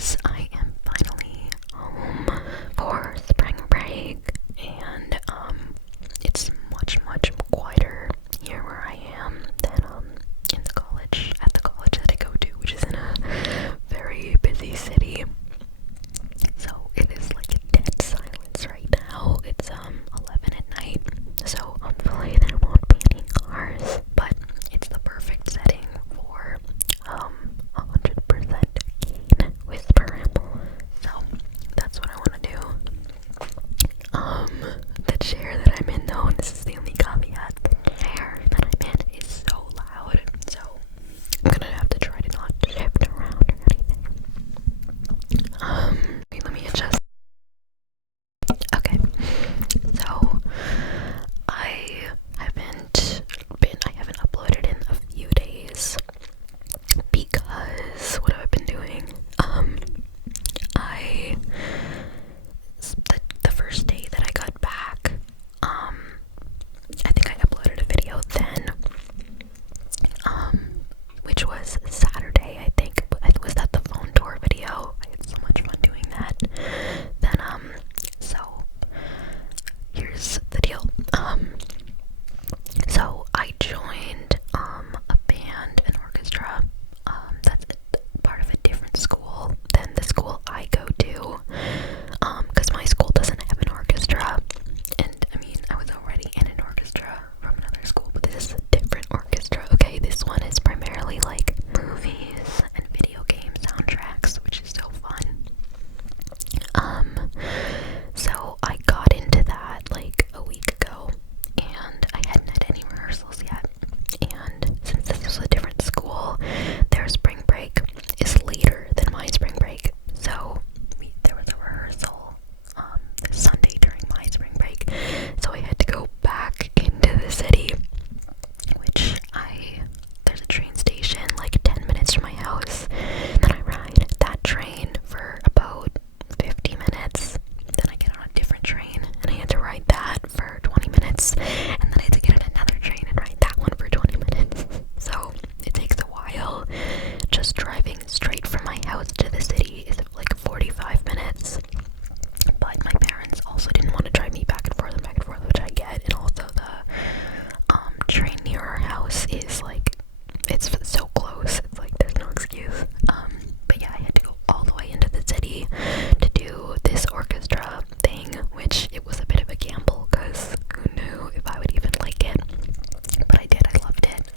guys, I am finally home for spring break, and it's much quieter here where I am than in the college that I go to, which is in a very busy city. So it is like a dead silence right now. It's 11 at night, so hopefully there won't be any cars, but it's the perfect setting for 100% Kane Whisper. So that's what I want to do. The chair that I'm in though, and this is the only caveat, the chair that I'm in is so loud, so I'm gonna have to try to not shift around or anything. Wait, let me adjust. Okay, so I haven't uploaded in a few days because what have I been doing? I the first day that I got back, I think I uploaded a video then, which was Saturday, I think. Was that the phone tour video? I had so much fun doing that. Then, so here's the deal. So I joined a band, an orchestra, that's part of a different school than the school I go to, because my school doesn't have an orchestra, and I mean, I was already in an orchestra from another school, but this is a different orchestra, okay? This one is primarily like movies and video game soundtracks, which is so fun. So I got into that like a week ago, and I hadn't had any rehearsals yet, and since this was a different school, their spring break is later than my spring break, so there was a rehearsal this Sunday during my spring break, so I had to go back into the city, which there's a train station like 10 minutes from my house, and then I ride that train for about 50 minutes, then I get on a different train, and I had to ride that for 20 minutes, and then I had to get on another train and ride that one for 20 minutes, so it takes a while. Just driving straight from my house to the city is like 45 minutes, but my parents also didn't want to drive me back and forth, which I get, and also the train near our house is like, it's so close, it's like there's no excuse. But yeah, I had to go all the way into the city to do this orchestra thing, which it was a bit of a gamble, because who knew if I would even like it, but I did. I loved it.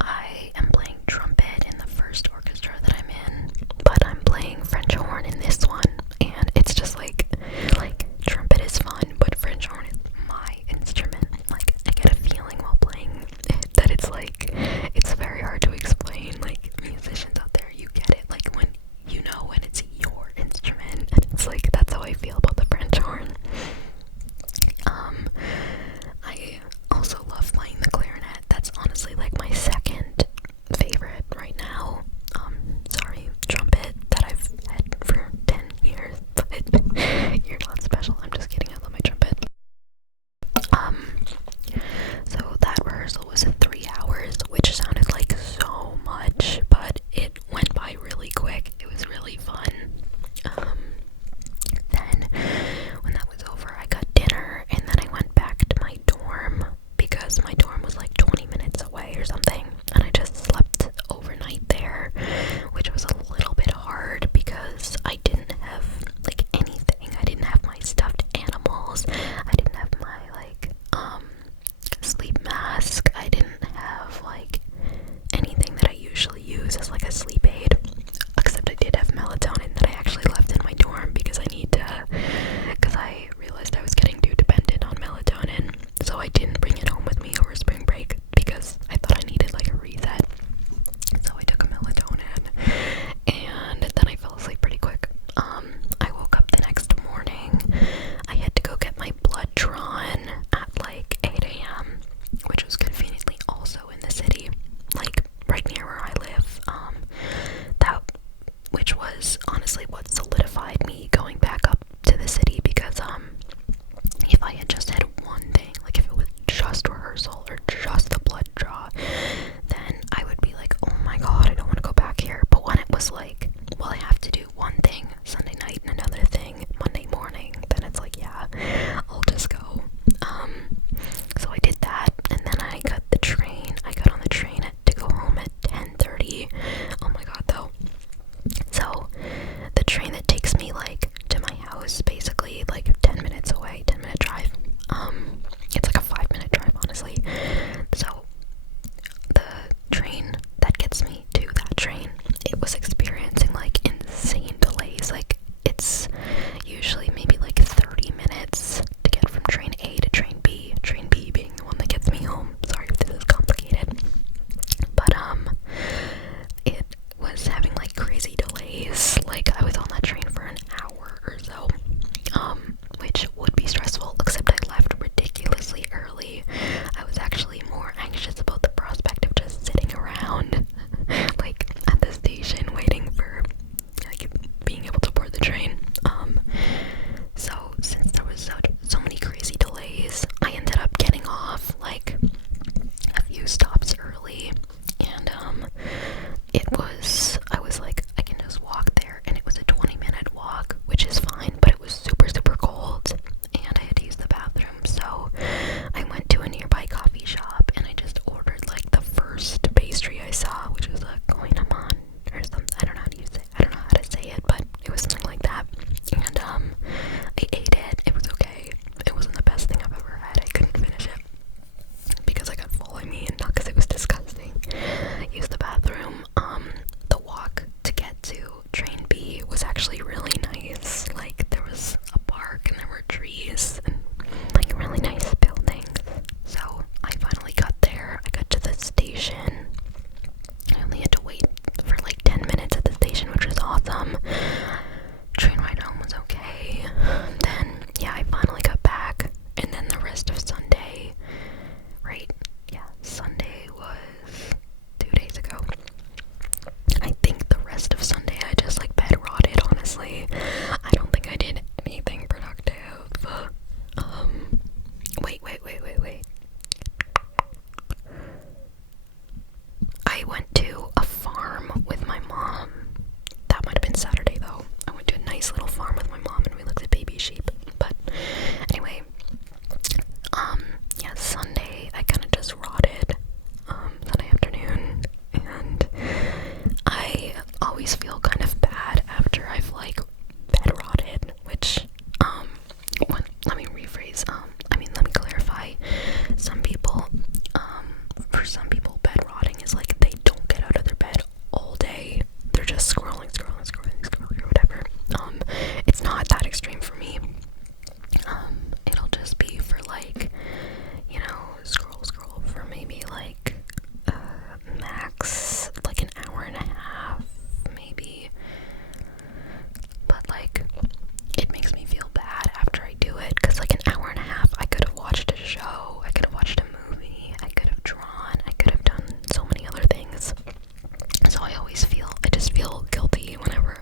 I am playing trumpet in the first orchestra that I'm in, but I'm playing French horn in this one, and it's just like trumpet is fun, but French horn is my instrument. Like, I get a feeling while playing it that it's very hard to explain. Like, musicians out there, you get it, like when you know when it's your instrument, and it's like, that's how I feel about the French horn. I also love playing the clarinet. That's honestly like my second favorite right now. Sorry, trumpet that I've had for 10 years, but you're not special. I'm just kidding, I love my trumpet. So that rehearsal was 3 hours, which sounded like so much, but it went by really quick. It was really fun. Then when that was over, I got dinner, and then I went back to my dorm because my dorm was like 20 minutes away or something, and I just slept overnight there, which was a little bit hard because I didn't have like anything. I didn't have my stuffed animals. I didn't have my like sleep mask. I didn't have like anything that I usually use as like a sleep aid, except I did have melatonin that I actually left in my dorm because I realized I was getting too dependent on melatonin, so I didn't bring it home with me over spring break because I thought I needed like a reset. So I took a melatonin, and then I fell asleep pretty quick. I woke up the next morning. I had to go get my blood drawn at like 8 a.m., which was conveniently also in the city, like right near where I live. Which was honestly what solidified me going back up to the city, because if I had just had one thing, like if it was just rehearsal or just the blood draw, then I would be like, oh my god, I don't want to go back here. But when it was like, well, I have to feel kind of bad after I've like bed rotted, which let me rephrase, let me clarify. Some people, for some people, bed rotting is like they don't get out of their bed all day. They're just scrolling, or whatever. It's not that extreme for me. It'll just be for like, scroll for maybe like, max, like an hour and a half, maybe. But like, it makes me feel bad after I do it, because like an hour and a half, I could have watched a show, I could have watched a movie, I could have drawn, I could have done so many other things. So I just feel guilty whenever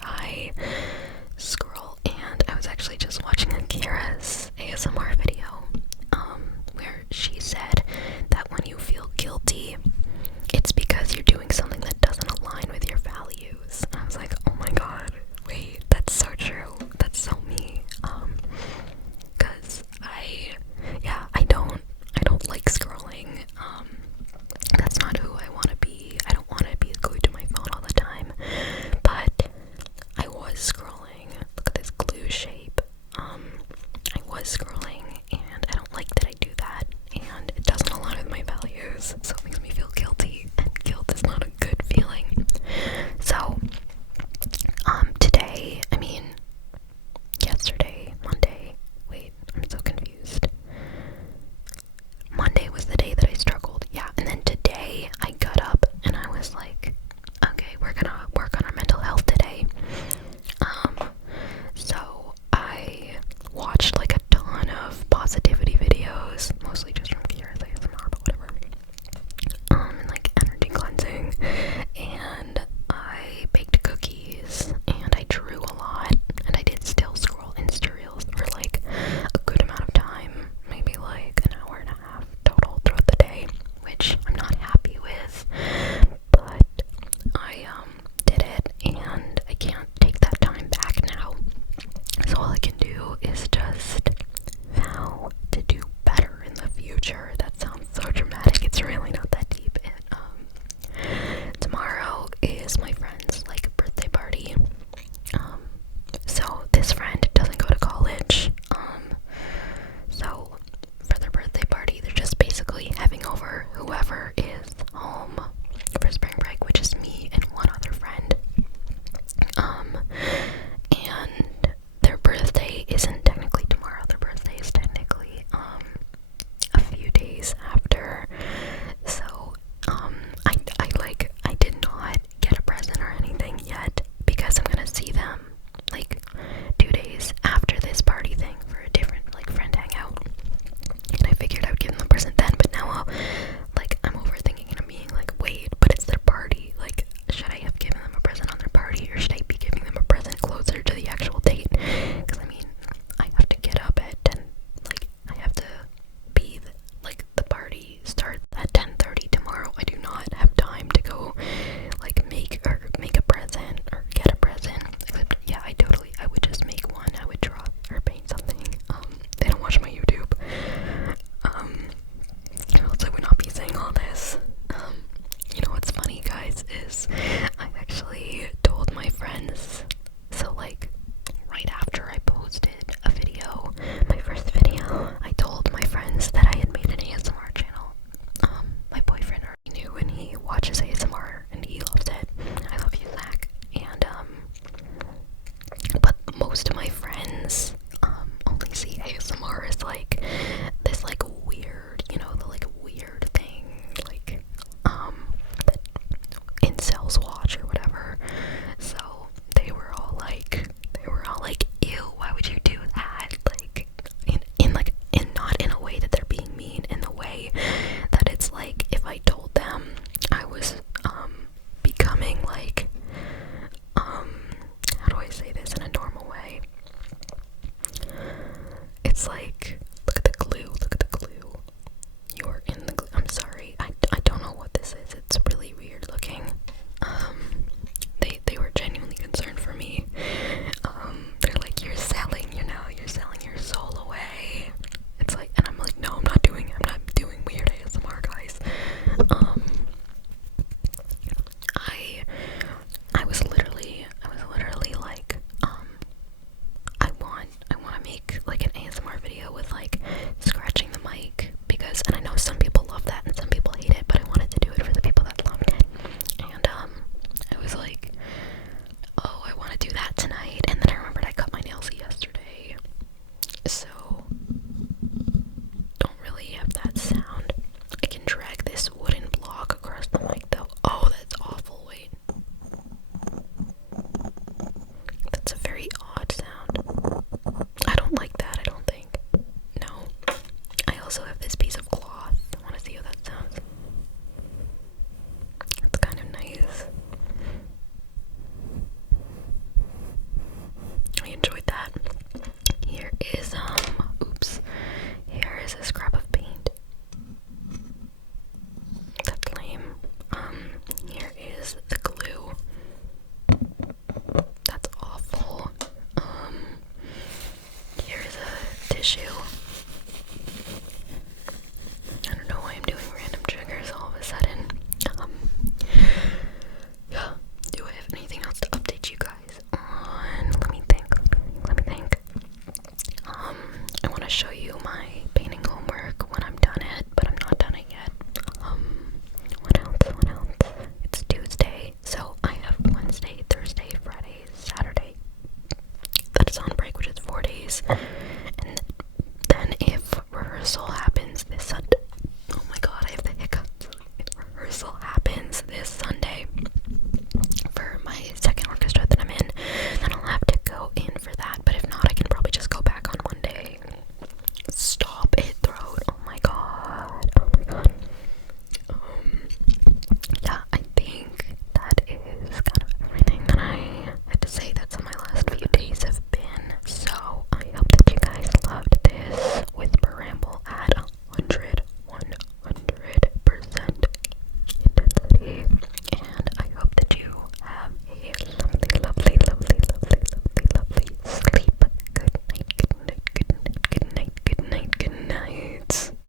because